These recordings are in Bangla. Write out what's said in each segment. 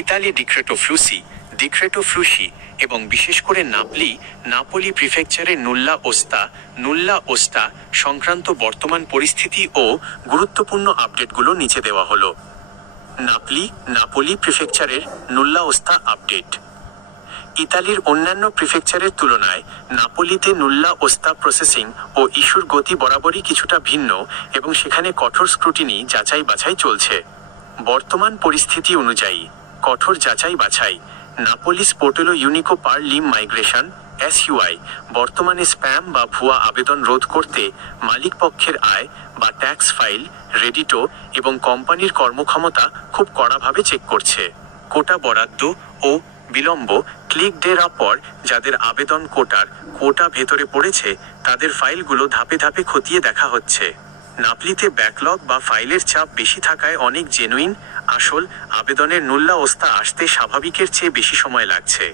ইতালি ডিক্রেটো ফ্লুসি এবং বিশেষ করে নাপোলি প্রিফেকচারের নুল্লা ওস্তা সংক্রান্ত বর্তমান পরিস্থিতি ও গুরুত্বপূর্ণ আপডেটগুলো নিচে দেওয়া হলো। নাপোলি প্রিফেকচারের নুল্লা ওস্তা আপডেট। ইতালির অন্যান্য প্রিফেকচারের তুলনায় নাপোলিতে নুল্লা ওস্তা প্রসেসিং ও ইস্যুর গতি বরাবরই কিছুটা ভিন্ন এবং সেখানে কঠোর স্ক্রুটিনি যাচাই বাছাই চলছে। বর্তমান পরিস্থিতি অনুযায়ী কঠোর যাচাই বাছাই নাপোলি স্পোর্টেলো ইউনিকো পার লিম মাইগ্রেশন SUI বর্তমানে স্প্যাম বা ভুয়া আবেদন রোধ করতে মালিকপক্ষের আয় বা ট্যাক্স ফাইল, রেডিটো এবং কোম্পানির কর্মক্ষমতা খুব কড়াভাবে চেক করছে। কোটা বরাদ্দ ও বিলম্ব ক্লিক ডের পর যাদের আবেদন কোটা ভেতরে পড়েছে তাদের ফাইলগুলো ধাপে ধাপে খতিয়ে দেখা হচ্ছে। নাপলিতে ব্যাকলগ বা ফাইলের চাপ বেশি থাকায় অনেক জেনুইন আসল আবেদনের নুল্লা ওস্তা আসতে স্বাভাবিকের চেয়ে বেশি সময় লাগছে।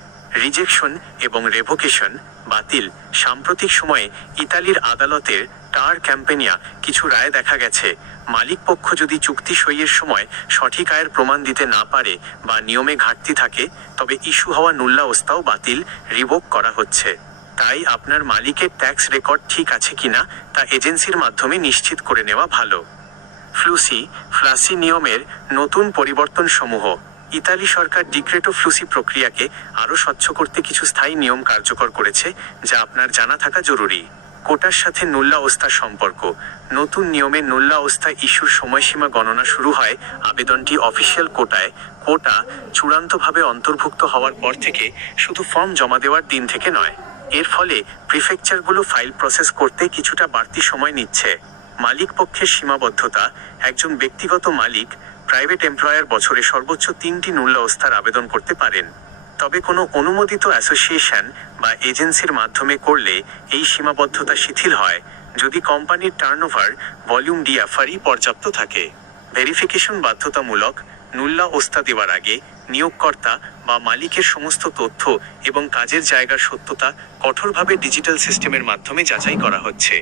রিজেকশন এবং রেভোকেশন বাতিল সাম্প্রতিক সময়ে ইতালির আদালতের টার ক্যাম্পেনিয়া কিছু রায়ে দেখা গেছে মালিকপক্ষ যদি চুক্তি সইয়ের সময় সঠিক আয়ের প্রমাণ দিতে না পারে বা নিয়মে ঘাটতি থাকে তবে ইস্যু হওয়া নুল্লা ওস্তাও রিভোক করা হচ্ছে। তাই আপনার মালিকের ট্যাক্স রেকর্ড ঠিক আছে কিনা তা এজেন্সির মাধ্যমে নিশ্চিত করে নেওয়া ভালো। ফ্লাসি নিয়মের নতুন পরিবর্তন সমূহ। ইতালি সরকার ডিক্রেটো ফ্লুসি প্রক্রিয়াকে আরও স্বচ্ছ করতে কিছু স্থায়ী নিয়ম কার্যকর করেছে যা আপনার জানা থাকা জরুরি। কোটার সাথে নুল্লা ওস্তার সম্পর্ক। নতুন নিয়মে নুল্লা ওস্তা ইস্যুর সময়সীমা গণনা শুরু হয় আবেদনটি অফিসিয়াল কোটা চূড়ান্তভাবে অন্তর্ভুক্ত হওয়ার পর থেকে, শুধু ফর্ম জমা দেওয়ার দিন থেকে নয়। এর ফলে প্রিফেকচারগুলো ফাইল প্রসেস করতে কিছুটা বাড়তি সময় নিচ্ছে। মালিক পক্ষের সীমাবদ্ধতা। একজন ব্যক্তিগত মালিক প্রাইভেট এমপ্লয়ার বছরে সর্বোচ্চ 3টি নুল্লা ওস্তার আবেদন করতে পারেন, তবে কোনো অনুমোদিত অ্যাসোসিয়েশন বা এজেন্সির মাধ্যমে করলে এই সীমাবদ্ধতা শিথিল হয় যদি কোম্পানির টার্নওভার ভলিউম DFRE পর্যাপ্ত থাকে। ভেরিফিকেশন বাধ্যতামূলক। নুল্লা ওস্তা দেওয়ার আগে নিয়োগকর্তা বা মালিকের সমস্ত তথ্য এবং কাজের জায়গার সত্যতা কঠোরভাবে ডিজিটাল সিস্টেমের মাধ্যমে যাচাই করা হচ্ছে।